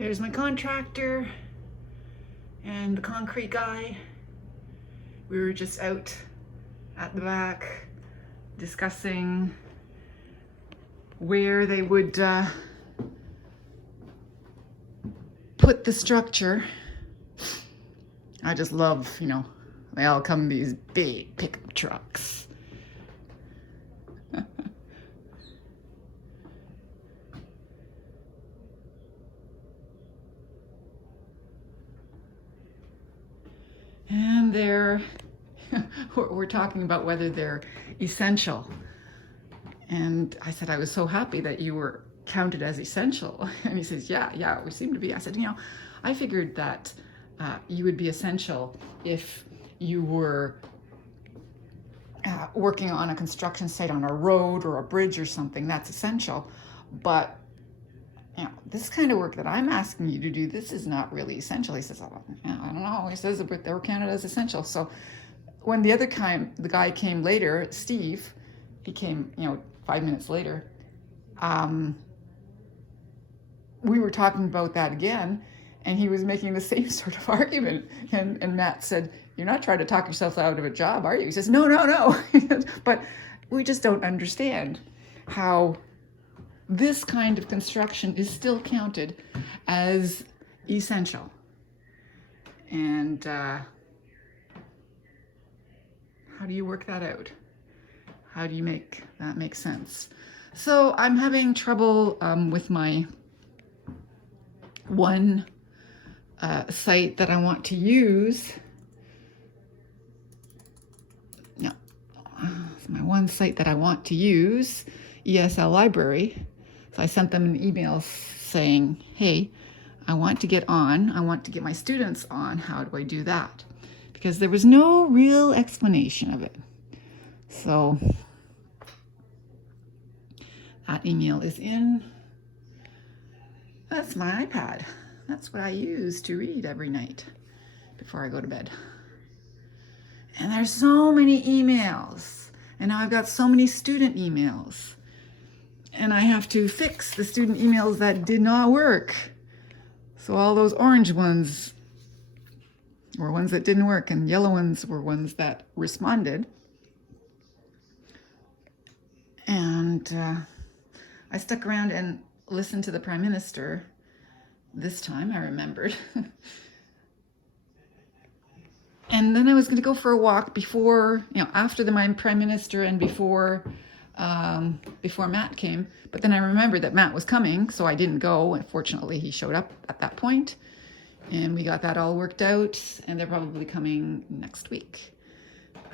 Here's my contractor and the concrete guy. We were just out at the back discussing where they would put the structure. I just love, you know, they all come in these big pickup trucks. And we're talking about whether they're essential. And I said, I was so happy that you were counted as essential. And he says, yeah, we seem to be. I said, you know, I figured that you would be essential if you were working on a construction site on a road or a bridge or something. That's essential. But you know, this kind of work that I'm asking you to do, this is not really essential. He says, oh, I don't know. He says that they were counted as essential. So when the guy came later, Steve, he came, you know, 5 minutes later, we were talking about that again, and he was making the same sort of argument. And Matt said, you're not trying to talk yourself out of a job, are you? He says, no. But we just don't understand how this kind of construction is still counted as essential. And how do you work that out? How do you make that make sense? So I'm having trouble with my one site that I want to use. No, it's my one site that I want to use, ESL Library. So I sent them an email saying, hey, I want to get my students on. How do I do that? Because there was no real explanation of it. So that email is in. That's my iPad. That's what I use to read every night before I go to bed. And there's so many emails. And now I've got so many student emails. And I have to fix the student emails that did not work. So all those orange ones were ones that didn't work, and yellow ones were ones that responded. And I stuck around and listened to the Prime Minister. This time I remembered. And then I was going to go for a walk before, you know, after the Prime Minister and before Matt came. But then I remembered that Matt was coming, so I didn't go. And fortunately, he showed up at that point, and we got that all worked out. And they're probably coming next week.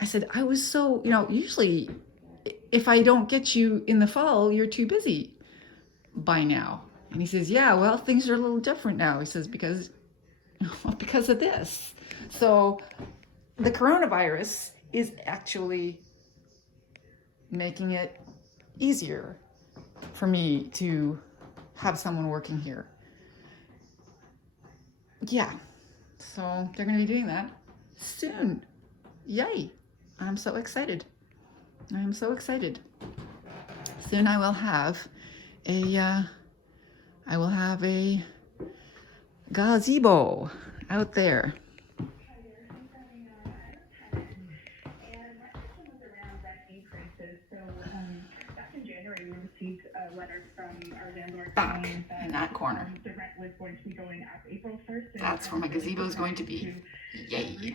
I said, I was so, you know, usually if I don't get you in the fall, you're too busy by now. And he says, yeah, well, things are a little different now. He says, because of this. So the coronavirus is actually making it easier for me to have someone working here. Yeah, so they're going to be doing that soon. Yay. I'm so excited. I am so excited. Soon I will have a gazebo out there. Back in that corner. That's where my gazebo is going to be. Yay.